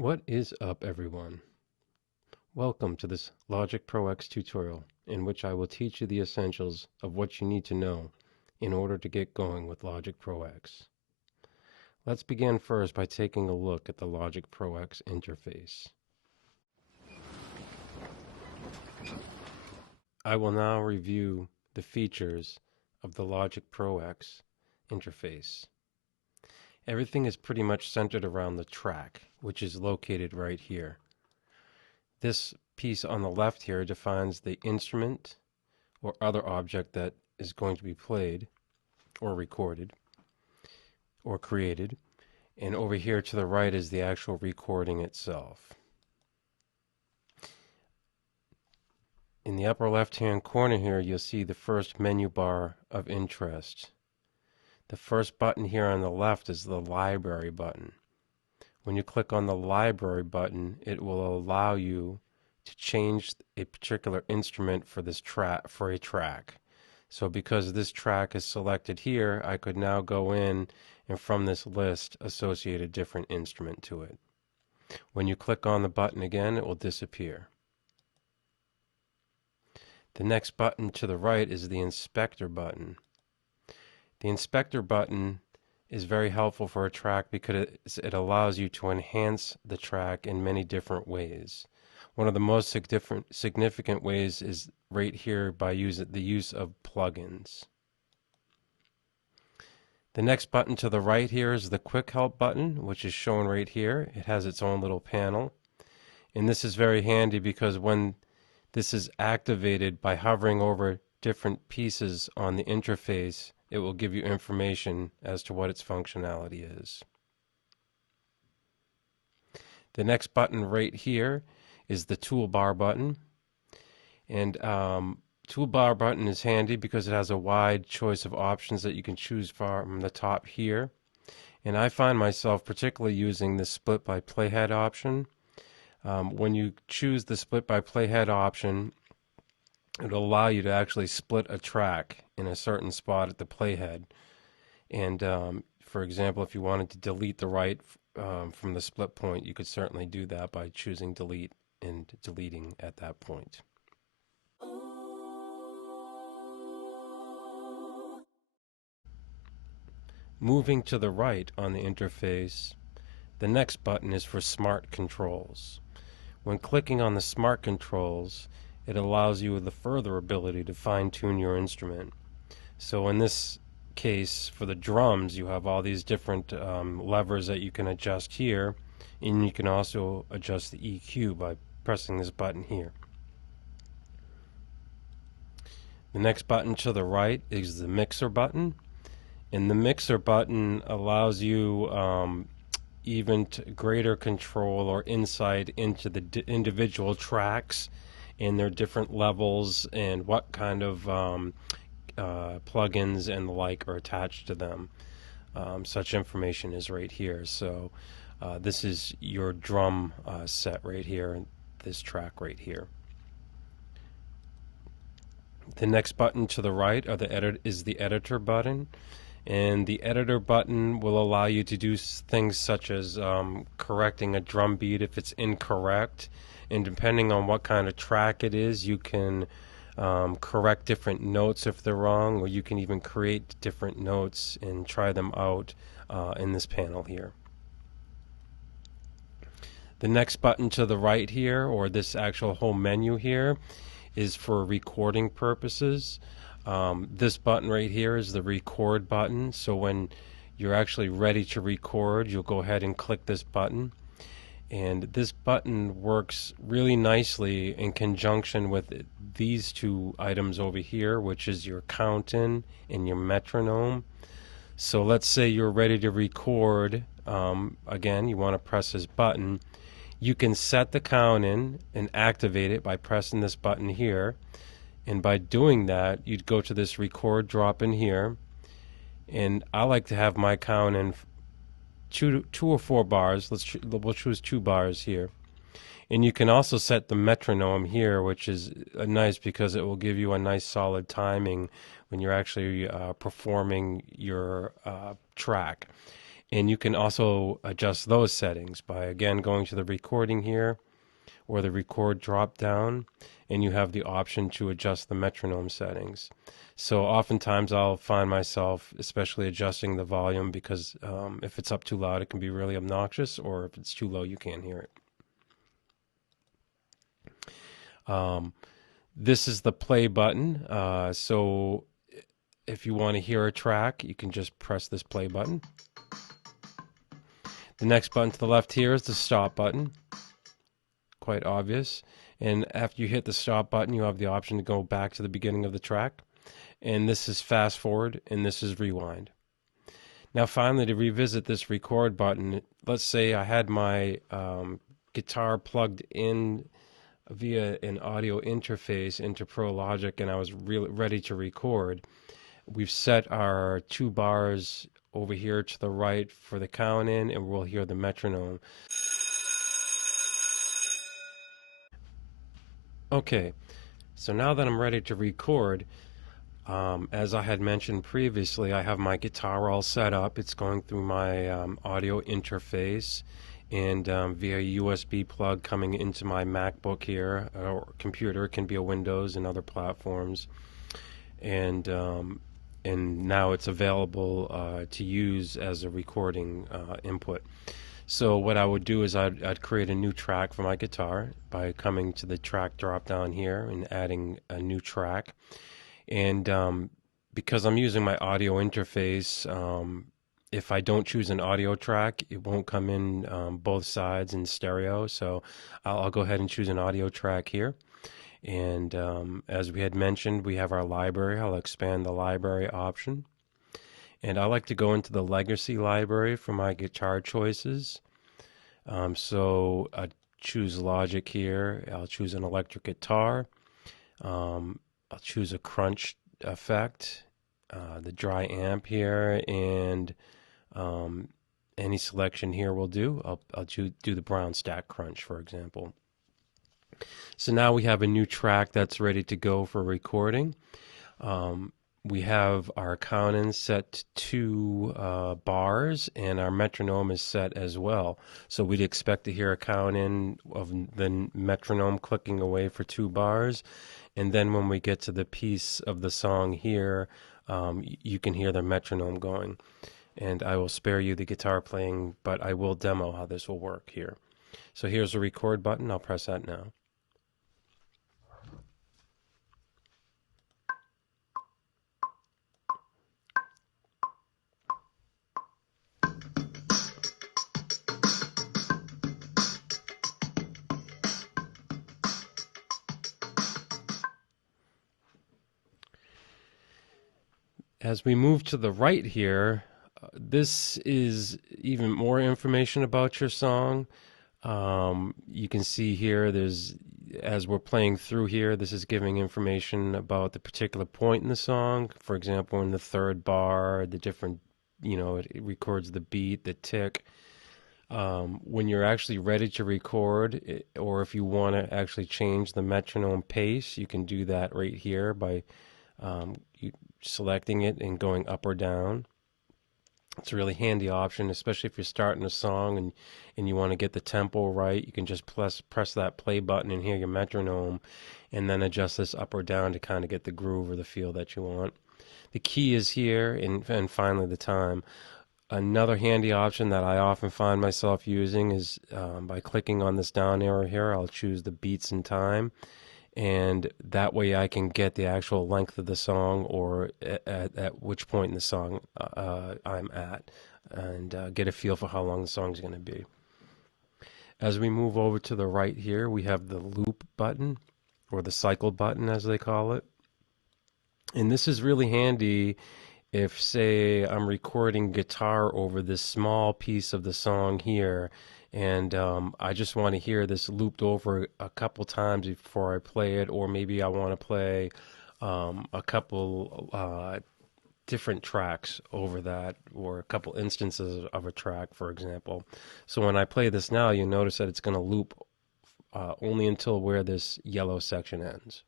What is up, everyone? Welcome to this Logic Pro X tutorial in which I will teach you the essentials of what you need to know in order to get going with Logic Pro X. Let's begin first by taking a look at the Logic Pro X interface. I will now review the features of the Logic Pro X interface. Everything is pretty much centered around the track, which is located right here. This piece on the left here defines the instrument or other object that is going to be played or recorded or created. And over here to the right is the actual recording itself. In the upper left-hand corner here, you'll see the first menu bar of interest. The first button here on the left is the library button. When you click on the library button, it will allow you to change a particular instrument for this a track. So because this track is selected here, I could now go in and from this list associate a different instrument to it. When you click on the button again, it will disappear. The next button to the right is the inspector button. The inspector button is very helpful for a track because it allows you to enhance the track in many different ways. One of the most significant ways is right here by the use of plugins. The next button to the right here is the Quick Help button, which is shown right here. It has its own little panel. And this is very handy because when this is activated by hovering over different pieces on the interface, it will give you information as to what its functionality is. The next button right here is the toolbar button. And toolbar button is handy because it has a wide choice of options that you can choose from the top here. And I find myself particularly using the split by playhead option. When you choose the split by playhead option, it will allow you to actually split a track in a certain spot at the playhead. And for example, if you wanted to delete the right from the split point, you could certainly do that by choosing delete and deleting at that point. Moving to the right on the interface, the next button is for Smart Controls. When clicking on the Smart Controls, it allows you the further ability to fine-tune your instrument. So in this case, for the drums, you have all these different levers that you can adjust here, and you can also adjust the EQ by pressing this button here. The next button to the right is the Mixer button, and the Mixer button allows you even greater control or insight into the individual tracks and their different levels and what kind of plugins and the like are attached to them. Such information is right here. So this is your drum set right here, this track right here. The next button to the right is the editor button. And the editor button will allow you to do things such as correcting a drum beat if it's incorrect. And depending on what kind of track it is, you can correct different notes if they're wrong, or you can even create different notes and try them out in this panel here. The next button to the right here, or this actual whole menu here, is for recording purposes. This button right here is the record button, so when you're actually ready to record, you'll go ahead and click this button. And this button works really nicely in conjunction with these two items over here, which is your count-in and your metronome. So let's say you're ready to record. Again, you want to press this button. You can set the count-in and activate it by pressing this button here. And by doing that, you'd go to this record drop in here. And I like to have my count in two or 4 bars. We'll choose 2 bars here. And you can also set the metronome here, which is nice because it will give you a nice solid timing when you're actually performing your track. And you can also adjust those settings by, again, going to the recording here or the record drop down, and you have the option to adjust the metronome settings. So oftentimes I'll find myself especially adjusting the volume because if it's up too loud, it can be really obnoxious, or if it's too low, you can't hear it. This is the play button. So if you want to hear a track, you can just press this play button. The next button to the left here is the stop button. Quite obvious. And after you hit the stop button, you have the option to go back to the beginning of the track. And this is fast forward, and this is rewind. Now finally, to revisit this record button, let's say I had my guitar plugged in via an audio interface into Pro Logic and I was ready to record. We've set our 2 bars over here to the right for the count in, and we'll hear the metronome. Okay, so now that I'm ready to record, as I had mentioned previously, I have my guitar all set up. It's going through my audio interface and via USB plug coming into my MacBook here, or computer. It can be a Windows and other platforms. And now it's available to use as a recording input. So what I would do is I'd create a new track for my guitar by coming to the track drop down here and adding a new track. And because I'm using my audio interface, if I don't choose an audio track, it won't come in both sides in stereo. So I'll go ahead and choose an audio track here. And as we had mentioned, we have our library. I'll expand the library option. And I like to go into the legacy library for my guitar choices. So I choose Logic here. I'll choose an electric guitar. I'll choose a crunch effect, the dry amp here, and any selection here will do. I'll do the brown stack crunch, for example. So now we have a new track that's ready to go for recording. We have our count in set to bars, and our metronome is set as well. So we'd expect to hear a count in of the metronome clicking away for 2 bars. And then when we get to the piece of the song here, you can hear the metronome going. And I will spare you the guitar playing, but I will demo how this will work here. So here's the record button. I'll press that now. As we move to the right here, this is even more information about your song. You can see here, as we're playing through here, this is giving information about the particular point in the song. For example, in the 3rd bar, the different, it records the beat, the tick. When you're actually ready to record, or if you want to actually change the metronome pace, you can do that right here by selecting it and going up or down. It's a really handy option, especially if you're starting a song and you want to get the tempo right. You can just press that play button and hear your metronome, and then adjust this up or down to kind of get the groove or the feel that you want. The key is here, and finally the time. Another handy option that I often find myself using is by clicking on this down arrow here, I'll choose the beats and time. And that way I can get the actual length of the song, or at which point in the song I'm at, and get a feel for how long the song is going to be. As we move over to the right here, we have the loop button, or the cycle button as they call it. And this is really handy if, say, I'm recording guitar over this small piece of the song here, and I just want to hear this looped over a couple times before I play it, or maybe I want to play a couple different tracks over that, or a couple instances of a track, for example. So when I play this now, you'll notice that it's going to loop only until where this yellow section ends.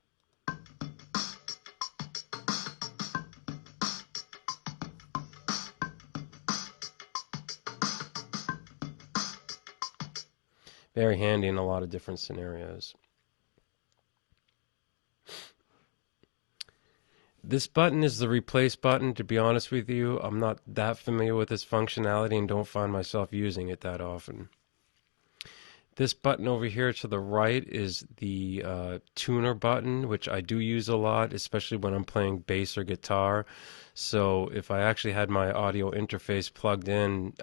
Very handy in a lot of different scenarios. This button is the replace button. To be honest with you, I'm not that familiar with this functionality and don't find myself using it that often. This button over here to the right is the tuner button, which I do use a lot, especially when I'm playing bass or guitar. So if I actually had my audio interface plugged in,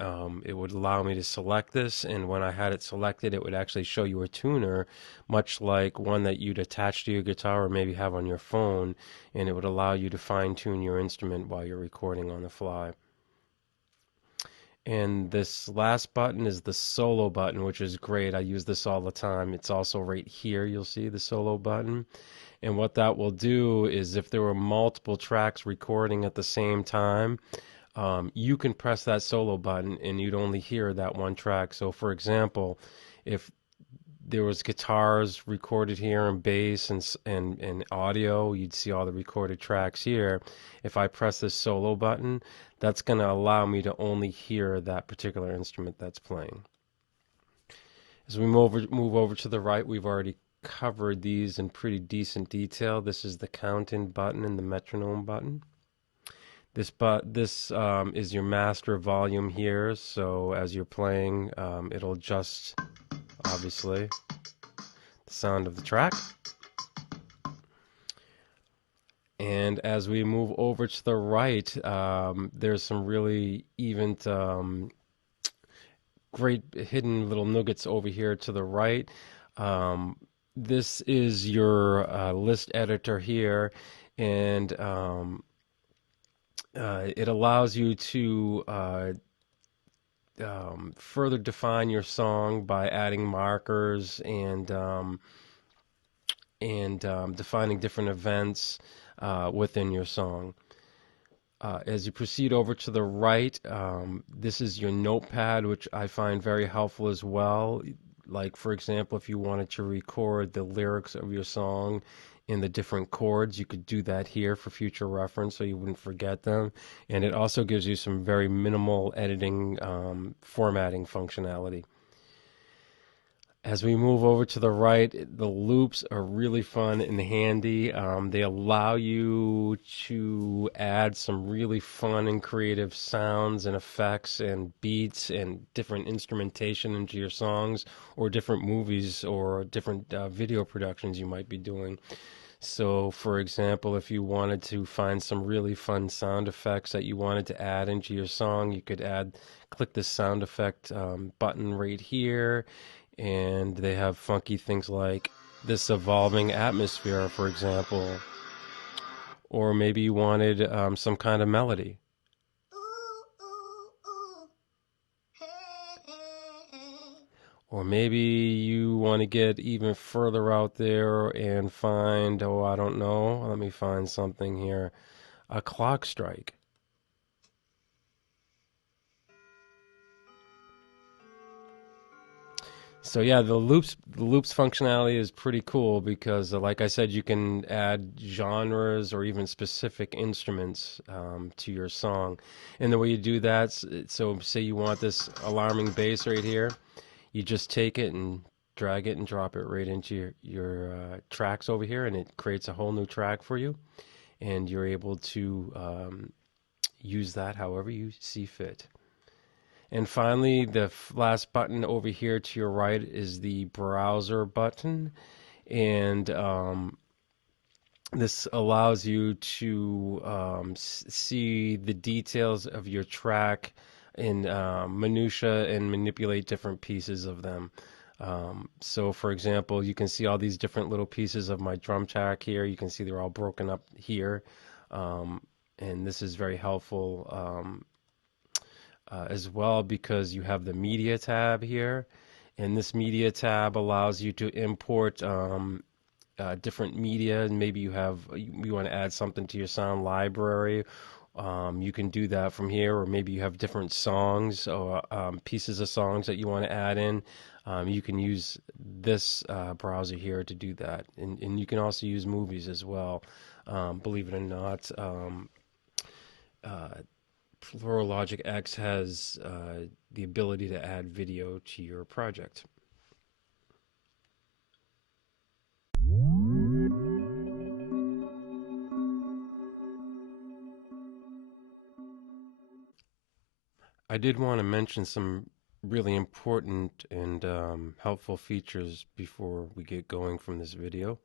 it would allow me to select this, and when I had it selected, it would actually show you a tuner, much like one that you'd attach to your guitar or maybe have on your phone, and it would allow you to fine-tune your instrument while you're recording on the fly. And this last button is the solo button, which is great. I use this all the time. It's also right here. You'll see the solo button. And what that will do is if there were multiple tracks recording at the same time, you can press that solo button and you'd only hear that one track. So for example, if there was guitars recorded here and bass and audio, you'd see all the recorded tracks here. If I press this solo button, that's going to allow me to only hear that particular instrument that's playing. As we move over to the right, we've already covered these in pretty decent detail. This is the count-in button and the metronome button. This is your master volume here, so as you're playing, it'll adjust, obviously, the sound of the track. And as we move over to the right, there's some really even great hidden little nuggets over here to the right. This is your list editor here, and it allows you to further define your song by adding markers and defining different events within your song. As you proceed over to the right, this is your notepad, which I find very helpful as well. Like, for example, if you wanted to record the lyrics of your song in the different chords, you could do that here for future reference so you wouldn't forget them. And it also gives you some very minimal editing, formatting functionality. As we move over to the right, the loops are really fun and handy. They allow you to add some really fun and creative sounds and effects and beats and different instrumentation into your songs or different movies or different video productions you might be doing. So, for example, if you wanted to find some really fun sound effects that you wanted to add into your song, you could click the sound effect button right here, and they have funky things like this evolving atmosphere, for example, or maybe you wanted some kind of melody. Or maybe you want to get even further out there and find, oh, I don't know, let me find something here, a clock strike. So yeah, the loops functionality is pretty cool because, like I said, you can add genres or even specific instruments to your song. And the way you do that, so say you want this alarming bass right here, you just take it and drag it and drop it right into your tracks over here, and it creates a whole new track for you, and you're able to use that however you see fit. And finally, the last button over here to your right is the browser button. And this allows you to see the details of your track in minutia and manipulate different pieces of them. So, for example, you can see all these different little pieces of my drum track here. You can see they're all broken up here. And this is very helpful as well because you have the media tab here, and this media tab allows you to import different media, and maybe you want to add something to your sound library. You can do that from here, or maybe you have different songs or pieces of songs that you want to add in. You can use this browser here to do that, and you can also use movies as well. Believe it or not, Logic X has the ability to add video to your project. I did want to mention some really important and helpful features before we get going from this video.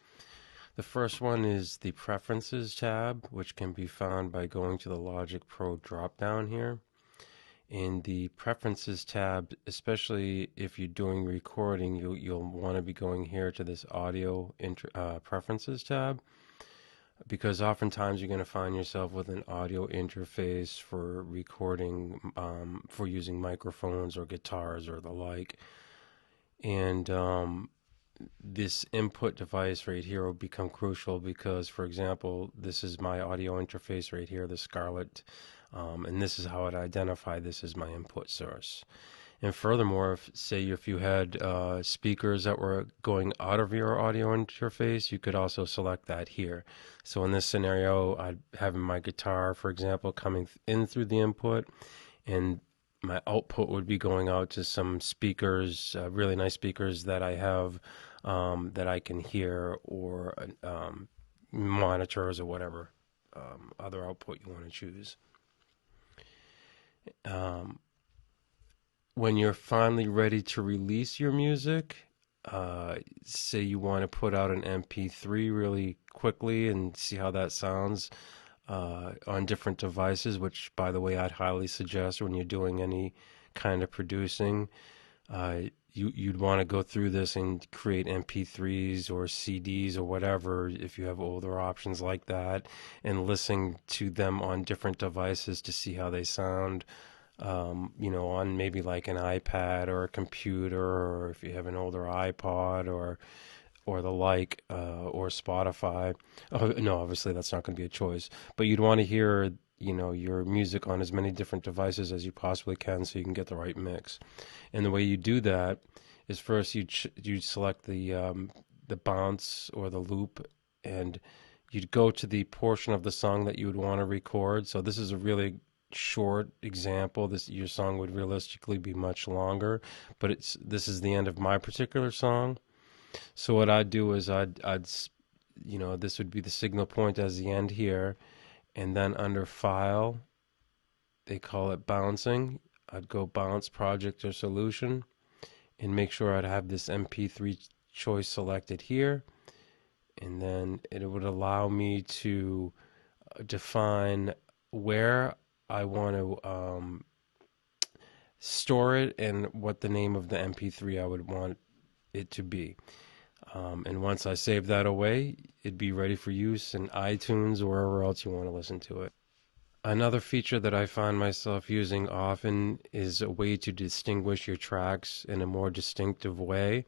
The first one is the Preferences tab, which can be found by going to the Logic Pro drop-down here. In the Preferences tab, especially if you're doing recording, you'll want to be going here to this Audio Preferences tab, because oftentimes you're going to find yourself with an audio interface for recording, for using microphones or guitars or the like. And this input device right here will become crucial because, for example, this is my audio interface right here, the Scarlett, and this is how it identify this as my input source. And furthermore, if you had speakers that were going out of your audio interface, you could also select that here. So in this scenario, I'd have my guitar, for example, coming in through the input, and my output would be going out to some speakers, really nice speakers that I have that I can hear, or monitors or whatever other output you want to choose. Um, when you're finally ready to release your music, say you want to put out an MP3 really quickly and see how that sounds on different devices, which, by the way, I'd highly suggest when you're doing any kind of producing. Uh, you'd want to go through this and create MP3s or CDs or whatever if you have older options like that, and listen to them on different devices to see how they sound. On maybe like an iPad or a computer, or if you have an older iPod or the like, or Spotify. Oh, no, obviously that's not going to be a choice. But you'd want to hear, your music on as many different devices as you possibly can, so you can get the right mix. And the way you do that is first you select the bounce or the loop, and you'd go to the portion of the song that you would want to record. So this is a really short example. Your song would realistically be much longer, but this is the end of my particular song. So what I'd do is I'd this would be the signal point as the end here, and then under File, they call it bouncing. I'd go Bounce Project or Solution, and make sure I'd have this MP3 choice selected here, and then it would allow me to define where I want to store it and what the name of the MP3 I would want it to be. And once I save that away, it'd be ready for use in iTunes or wherever else you want to listen to it. Another feature that I find myself using often is a way to distinguish your tracks in a more distinctive way.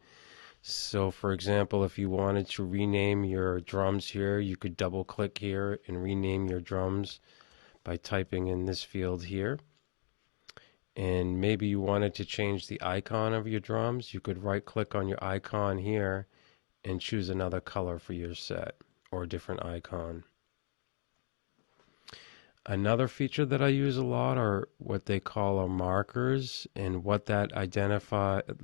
So, for example, if you wanted to rename your drums here, you could double click here and rename your drums by typing in this field here. And maybe you wanted to change the icon of your drums, you could right click on your icon here and choose another color for your set or a different icon. Another feature that I use a lot are what they call markers, and what that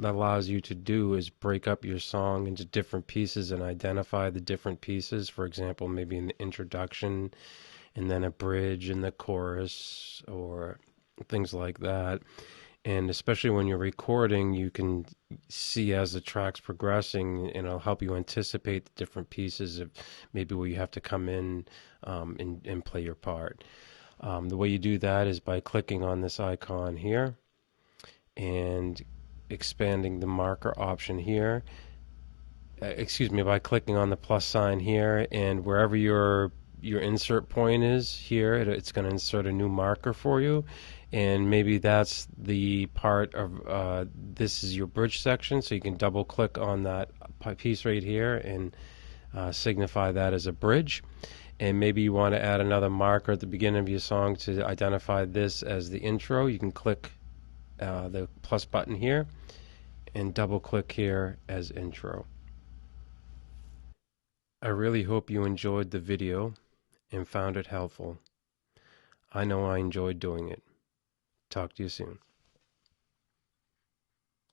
allows you to do is break up your song into different pieces and identify the different pieces. For example, maybe an introduction and then a bridge and the chorus or things like that. And especially when you're recording, you can see as the track's progressing, and it'll help you anticipate the different pieces of maybe where you have to come in and play your part. The way you do that is by clicking on this icon here and expanding the marker option here. By clicking on the plus sign here, and wherever your insert point is here, it's going to insert a new marker for you. And maybe that's the part of this is your bridge section, so you can double click on that piece right here and signify that as a bridge. And maybe you want to add another marker at the beginning of your song to identify this as the intro. You can click the plus button here and double click here as intro. I really hope you enjoyed the video and found it helpful. I know I enjoyed doing it. Talk to you soon.